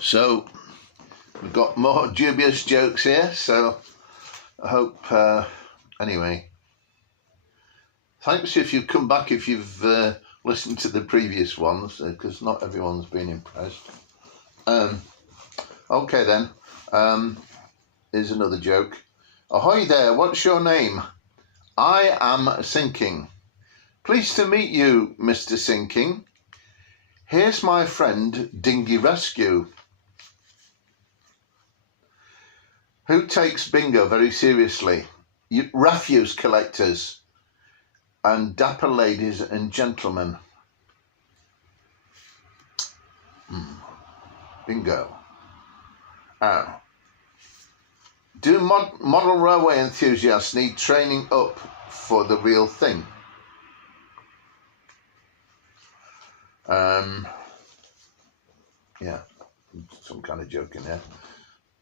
So we've got more dubious jokes here, so I hope anyway, thanks if you've come back, if you've listened to the previous ones, because not everyone's been impressed. Okay then, here's another joke. Ahoy there, what's your name? I am Sinking. Pleased to meet you, Mr. Sinking. Here's my friend Dinghy Rescue, who takes bingo very seriously. Refuse collectors and dapper ladies and gentlemen. Bingo. Do model railway enthusiasts need training up for the real thing? Yeah, some kind of joke in there.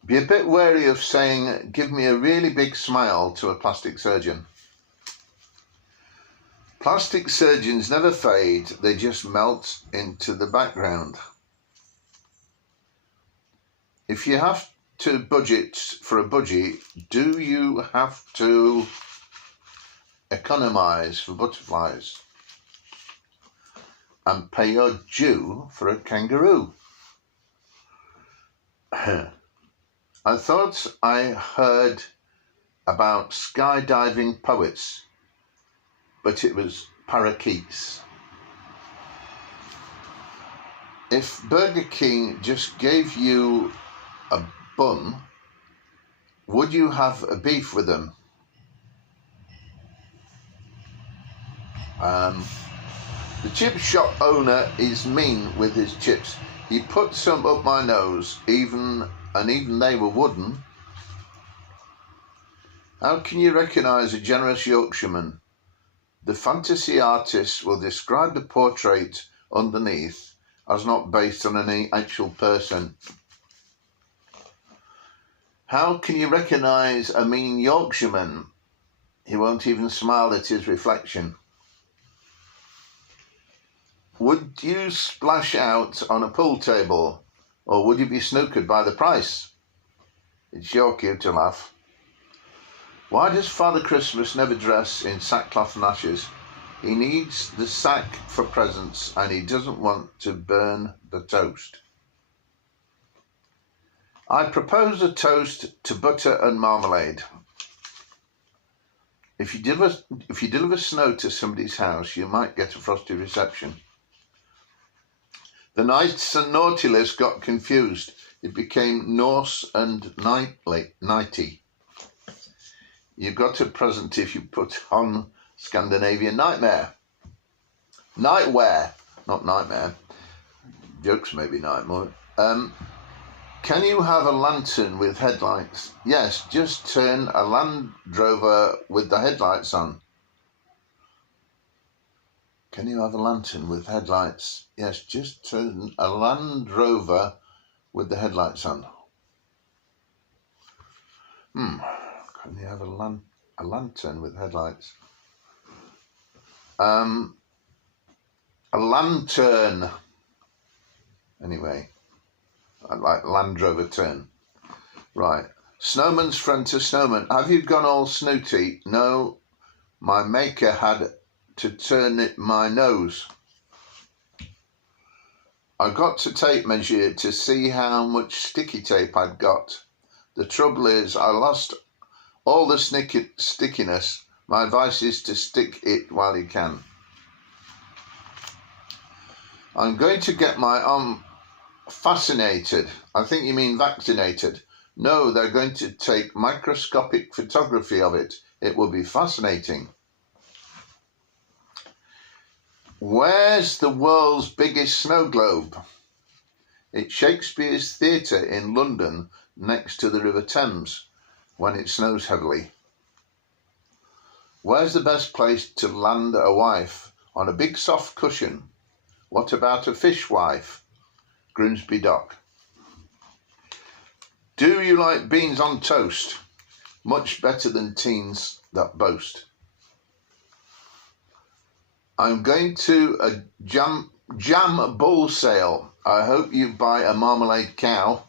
Be a bit wary of saying, give me a really big smile to a plastic surgeon. Plastic surgeons never fade, they just melt into the background. If you have to budget for a budgie, do you have to economise for butterflies and pay your due for a kangaroo? I thought I heard about skydiving poets, but it was parakeets. If Burger King just gave you a bun, would you have a beef with them? The chip shop owner is mean with his chips. He put some up my nose, even they were wooden. How can you recognise a generous Yorkshireman? The fantasy artist will describe the portrait underneath as not based on any actual person. How can you recognise a mean Yorkshireman? He won't even smile at his reflection. Would you splash out on a pool table, or would you be snookered by the price? It's your cue to laugh. Why does Father Christmas never dress in sackcloth and ashes? He needs the sack for presents, and he doesn't want to burn the toast. I propose a toast to butter and marmalade. If you deliver snow to somebody's house, you might get a frosty reception. The nice and naughty list got confused. It became Norse and nighty. You got a present if you put on Scandinavian Nightmare. Nightwear, not nightmare. Jokes maybe nightmare. Can you have a lantern with headlights? Yes, just turn a Land Rover with the headlights on. Can you have a lantern with headlights? Yes, just turn a Land Rover with the headlights on. Can you have a lantern with headlights? A lantern. Anyway, I like Land Rover turn. Right. Snowman's friend to snowman. Have you gone all snooty? No, my maker had to turn it my nose. I got to tape measure to see how much sticky tape I'd got. The trouble is I lost all the stickiness. My advice is to stick it while you can. I'm going to get my arm fascinated. I think you mean vaccinated. No, they're going to take microscopic photography of it. It will be fascinating. Where's the world's biggest snow globe? It's Shakespeare's Theatre in London, next to the River Thames, when it snows heavily. Where's the best place to land a wife? On a big soft cushion. What about a fishwife? Grimsby Dock. Do you like beans on toast? Much better than teens that boast. I'm going to a jam bull sale. I hope you buy a marmalade cow.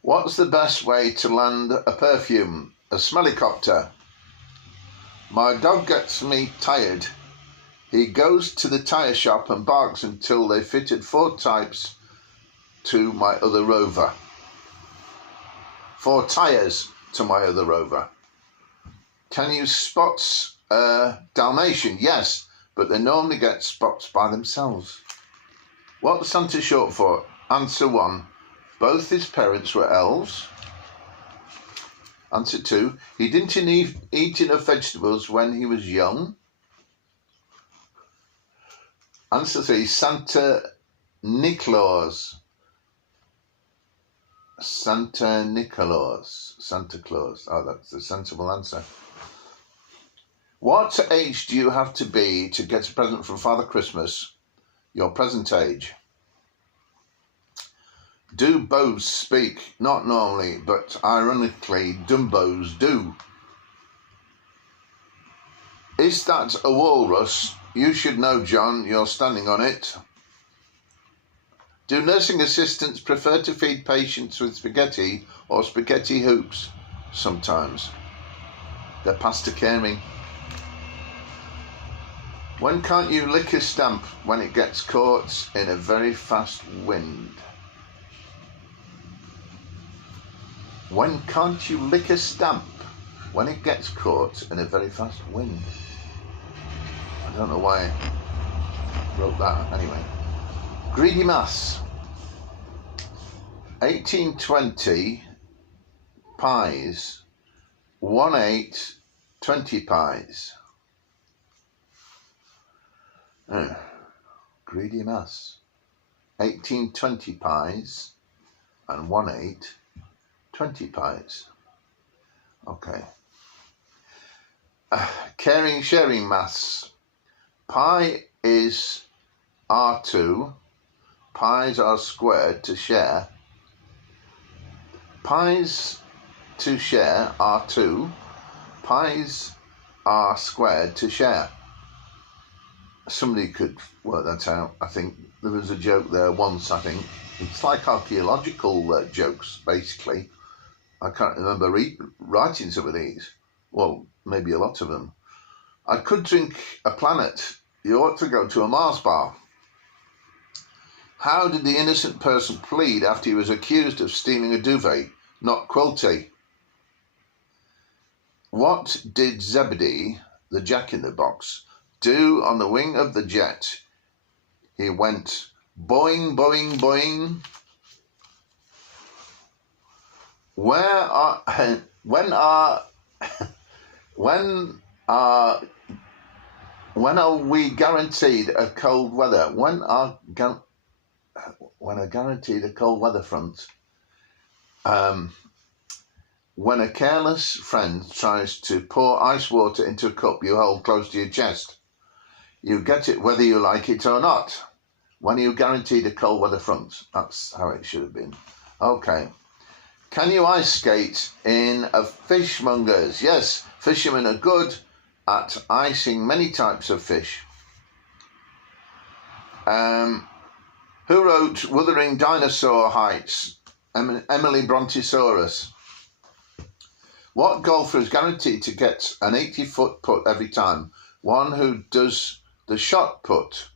What's the best way to land a perfume? A smellycopter. My dog gets me tired. He goes to the tyre shop and barks until they fitted 4 types to my other Rover. 4 tyres to my other Rover. Can you spot Dalmatian? Yes, but they normally get spots by themselves. What's Santa short for? Answer 1. Both his parents were elves. Answer 2. He didn't eat enough vegetables when he was young. Answer 3. Santa Niklaus. Santa Niklaus. Santa Claus. Oh, that's the sensible answer. What age do you have to be to get a present from Father Christmas? Your present age. Do bows speak? Not normally, but ironically, Dumbos do. Is that a walrus? You should know, John. You're standing on it. Do nursing assistants prefer to feed patients with spaghetti or spaghetti hoops? Sometimes. They're past to caring. When can't you lick a stamp when it gets caught in a very fast wind? When can't you lick a stamp when it gets caught in a very fast wind? I don't know why I wrote that. Anyway. Greedy maths. 1820 pies. 1/8 20 pies. Greedy maths. 1820 pies and 1/8 20 pies. Okay. Caring sharing maths. Pi is R2. Pies are squared to share. Pies to share are 2. Pies are squared to share. Somebody could work that out. I think there was a joke there once, I think. It's like archaeological jokes, basically. I can't remember writing some of these. Well, maybe a lot of them. I could drink a planet. You ought to go to a Mars bar. How did the innocent person plead after he was accused of stealing a duvet, not quilty? What did Zebedee, the Jack-in-the-Box, do on the wing of the jet? He went boing, boing, boing. When are we guaranteed a cold weather? When are guaranteed a cold weather front? When a careless friend tries to pour ice water into a cup you hold close to your chest, you get it whether you like it or not. When are you guaranteed a cold weather front? That's how it should have been. Okay. Can you ice skate in a fishmonger's? Yes, fishermen are good at icing many types of fish. Who wrote Wuthering Dinosaur Heights? Emily Brontosaurus. What golfer is guaranteed to get an 80-foot putt every time? One who does the shot put.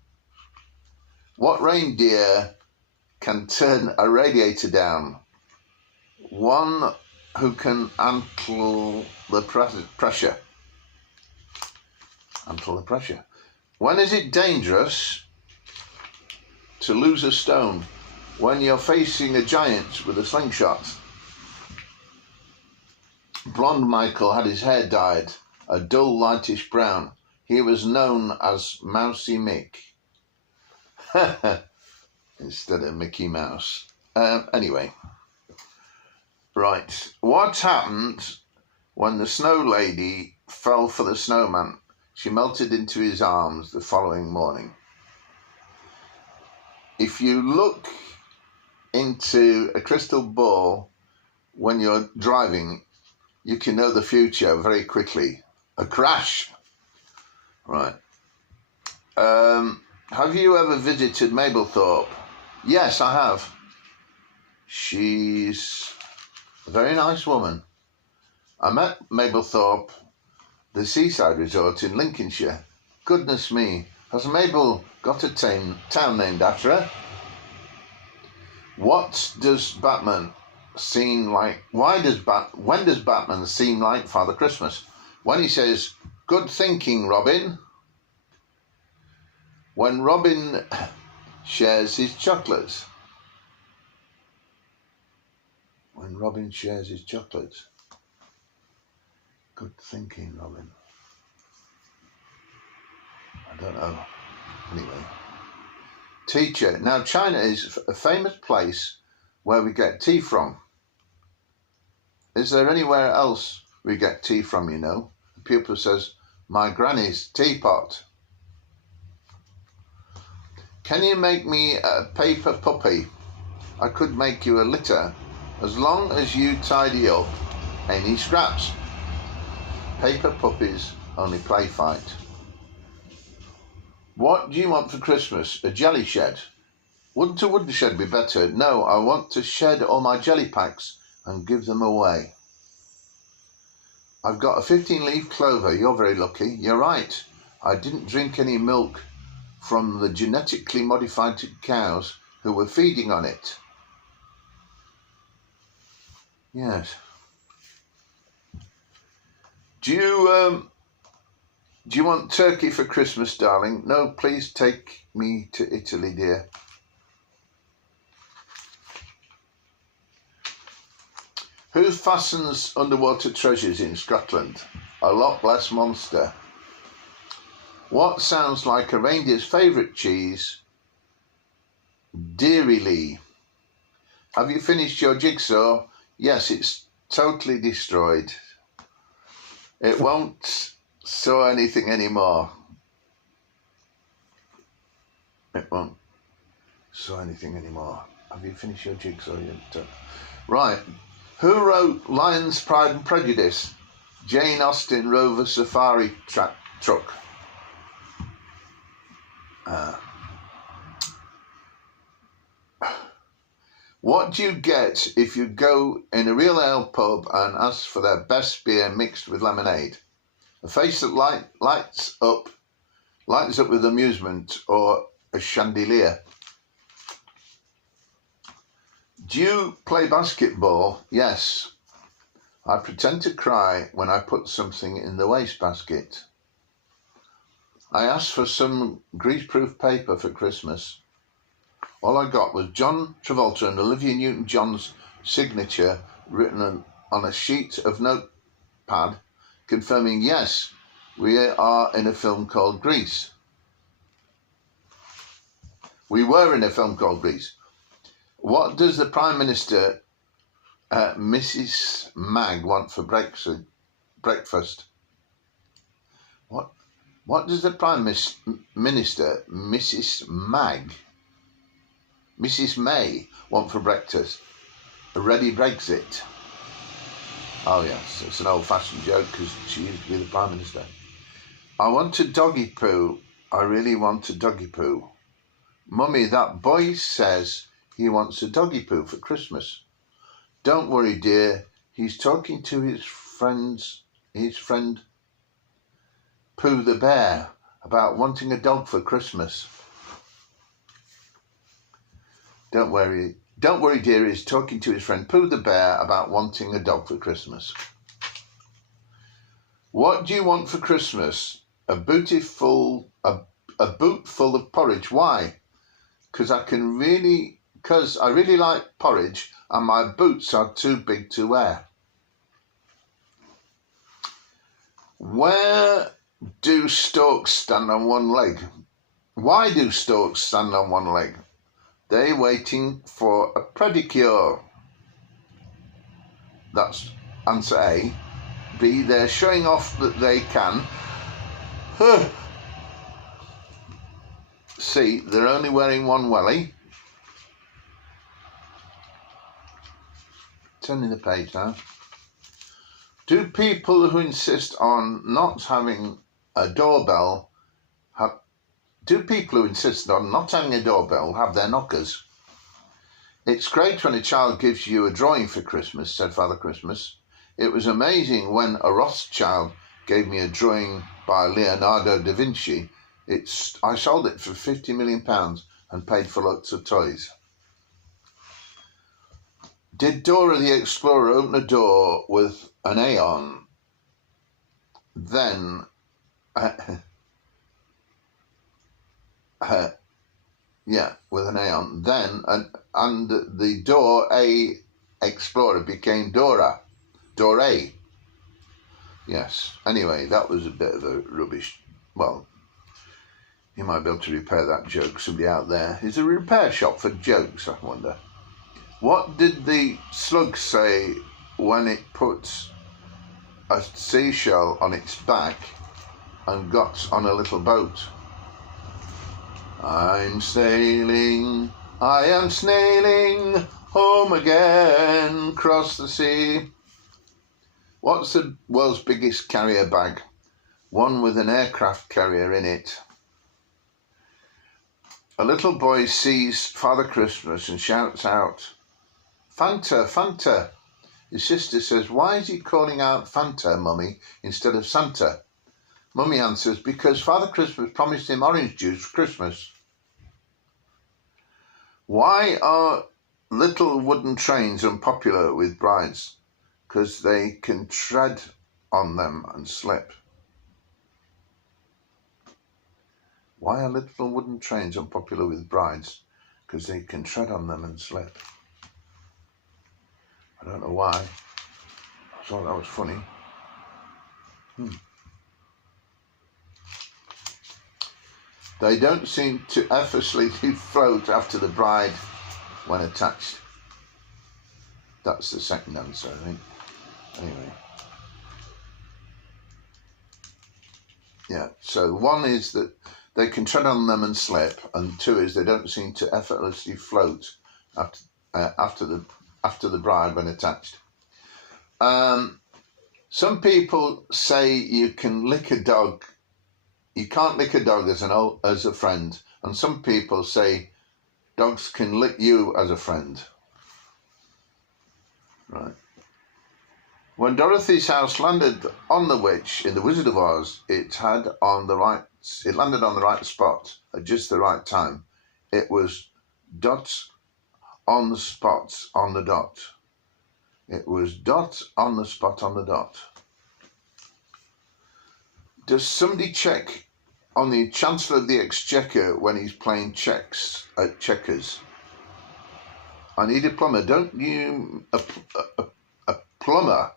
What reindeer can turn a radiator down? One who can handle the pressure. Handle the pressure. When is it dangerous to lose a stone? When you're facing a giant with a slingshot. Blonde Michael had his hair dyed a dull lightish brown. He was known as Mousy Mick instead of Mickey Mouse. Anyway. Right. What happened when the snow lady fell for the snowman? She melted into his arms the following morning. If you look into a crystal ball when you're driving, you can know the future very quickly. A crash. Right. Have you ever visited Mablethorpe? Yes, I have. She's a very nice woman. I met Mabel Thorpe, the seaside resort in Lincolnshire. Goodness me, has Mabel got a town named after her? What does Batman seem like? When does Batman seem like Father Christmas? When he says, "Good thinking, Robin." When Robin shares his chocolates. When Robin shares his chocolates. Good thinking, Robin. I don't know. Anyway. Teacher. Now, China is a famous place where we get tea from. Is there anywhere else we get tea from, you know? The pupil says, my granny's teapot. Can you make me a paper puppy? I could make you a litter as long as you tidy up any scraps. Paper puppies only play fight. What do you want for Christmas? A jelly shed? Wouldn't a wooden shed be better? No, I want to shed all my jelly packs and give them away. I've got a 15-leaf clover. You're very lucky. You're right. I didn't drink any milk from the genetically modified cows who were feeding on it. Yes. Do you want turkey for Christmas, darling? No, please take me to Italy, dear. Who fastens underwater treasures in Scotland? A Loch Ness monster. What sounds like a reindeer's favourite cheese? Dearly. Have you finished your jigsaw? Yes, it's totally destroyed. It won't sew anything anymore. It won't sew anything anymore. Have you finished your jigsaw yet? Right. Who wrote Lions, Pride and Prejudice? Jane Austen Rover Safari truck. What do you get if you go in a real ale pub and ask for their best beer mixed with lemonade? A face that lights up with amusement, or a chandelier? Do you play basketball? Yes. I pretend to cry when I put something in the wastebasket. I asked for some greaseproof paper for Christmas. All I got was John Travolta and Olivia Newton-John's signature written on a sheet of notepad, confirming, yes, we are in a film called Grease. We were in a film called Grease. What does the Prime Minister, Mrs. Mag, want for breakfast? What does the Prime Minister, Mrs. May, want for breakfast? A ready Brexit. Oh yes, it's an old-fashioned joke because she used to be the Prime Minister. I want a doggy poo. I really want a doggy poo. Mummy, that boy says he wants a doggy poo for Christmas. Don't worry, dear. He's talking to his friend Pooh the bear about wanting a dog for Christmas. Don't worry, dear. He's talking to his friend Pooh the bear about wanting a dog for Christmas. What do you want for Christmas? A boot full of porridge. Why? Because I really like porridge and my boots are too big to wear. Where do storks stand on one leg? Why do storks stand on one leg? They're waiting for a pedicure. That's answer A. B, they're showing off that they can. C, they're only wearing one welly. Turning the page now. Do people who insist on not having a doorbell have their knockers? It's great when a child gives you a drawing for Christmas, said Father Christmas. It was amazing when a Rothschild gave me a drawing by Leonardo da Vinci. I sold it for £50 million and paid for lots of toys. Did Dora the Explorer open a door with an Aeon? Then, with an Aeon. Then, and the door A Explorer became Dora. Dore. Yes. Anyway, that was a bit of a rubbish. Well, you might be able to repair that joke. Somebody out there. Is there a repair shop for jokes, I wonder? What did the slug say when it puts a seashell on its back and got on a little boat? I'm sailing, I am snailing, home again, cross the sea. What's the world's biggest carrier bag? One with an aircraft carrier in it. A little boy sees Father Christmas and shouts out, Fanta, Fanta. His sister says, why is he calling out Fanta, Mummy, instead of Santa? Mummy answers, because Father Christmas promised him orange juice for Christmas. Why are little wooden trains unpopular with brides? Because they can tread on them and slip. Why are little wooden trains unpopular with brides? Because they can tread on them and slip. I don't know why. I thought that was funny. They don't seem to effortlessly float after the bride when attached. That's the second answer, I think. Anyway. Yeah, so one is that they can tread on them and slip, and two is they don't seem to effortlessly float after the bride when attached. Some people say you can lick a dog. You can't lick a dog as a friend, and some people say dogs can lick you as a friend. Right. When Dorothy's house landed on the witch in The Wizard of Oz, it landed on the right spot at just the right time. It was dots on the spot on the dot. It was dot on the spot on the dot. Does somebody check on the Chancellor of the Exchequer when he's playing checks at checkers? I need a plumber. Don't you... A plumber...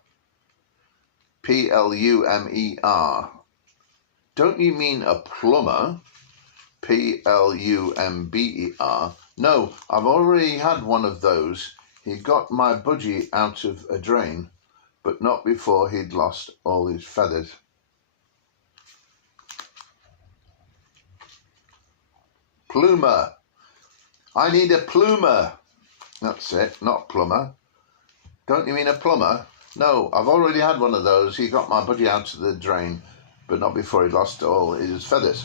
Plumer. Don't you mean a plumber? Plumber. No, I've already had one of those. He got my budgie out of a drain, but not before he'd lost all his feathers. Plumer. I need a plumer. That's it, not plumber. Don't you mean a plumber? No, I've already had one of those. He got my budgie out of the drain, but not before he lost all his feathers.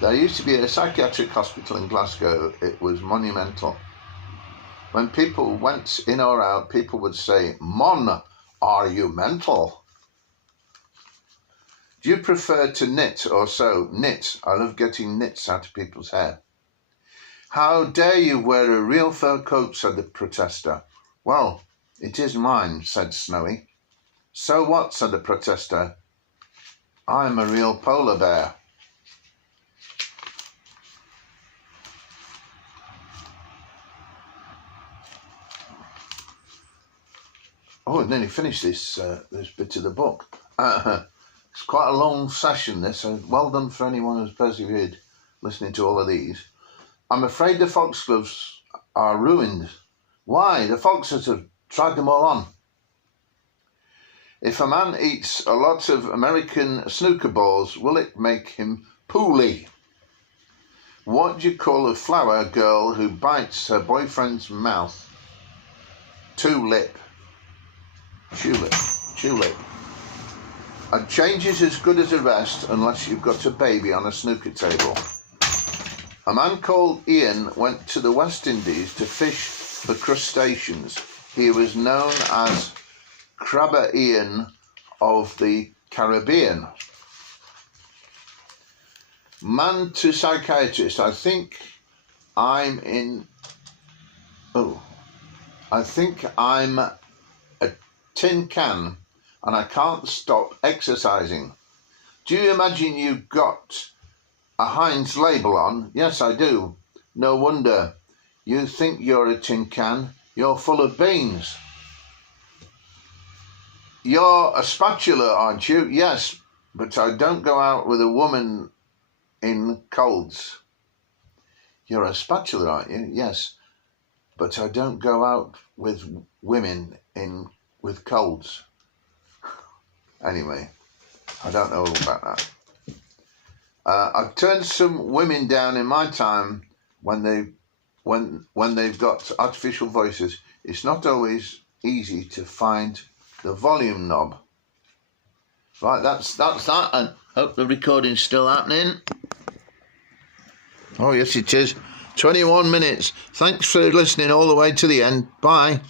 There used to be a psychiatric hospital in Glasgow. It was monumental. When people went in or out, people would say, Mon, are you mental? Do you prefer to knit or sew? Knit. I love getting knits out of people's hair. How dare you wear a real fur coat, said the protester. Well, it is mine, said Snowy. So what, said the protester. I'm a real polar bear. Oh, I nearly finished this bit of the book. It's quite a long session, this. Well done for anyone who's persevered listening to all of these. I'm afraid the foxgloves are ruined. Why? The foxes have tried them all on. If a man eats a lot of American snooker balls, will it make him pooly? What do you call a flower girl who bites her boyfriend's mouth? Tulip. Tulip. A change is as good as a rest unless you've got a baby on a snooker table. A man called Ian went to the West Indies to fish for crustaceans. He was known as Crabber Ian of the Caribbean. Man to psychiatrist. I think I'm a tin can and I can't stop exercising. Do you imagine you've got a Heinz label on? Yes, I do. No wonder. You think you're a tin can. You're full of beans. You're a spatula, aren't you? Yes, but I don't go out with a woman in colds. You're a spatula, aren't you? Yes, but I don't go out with women with colds. Anyway, I don't know all about that. I've turned some women down in my time when they've got artificial voices. It's not always easy to find the volume knob. Right, that's that, and hope the recording's still happening. Oh yes, it is. 21 minutes. Thanks for listening all the way to the end. Bye.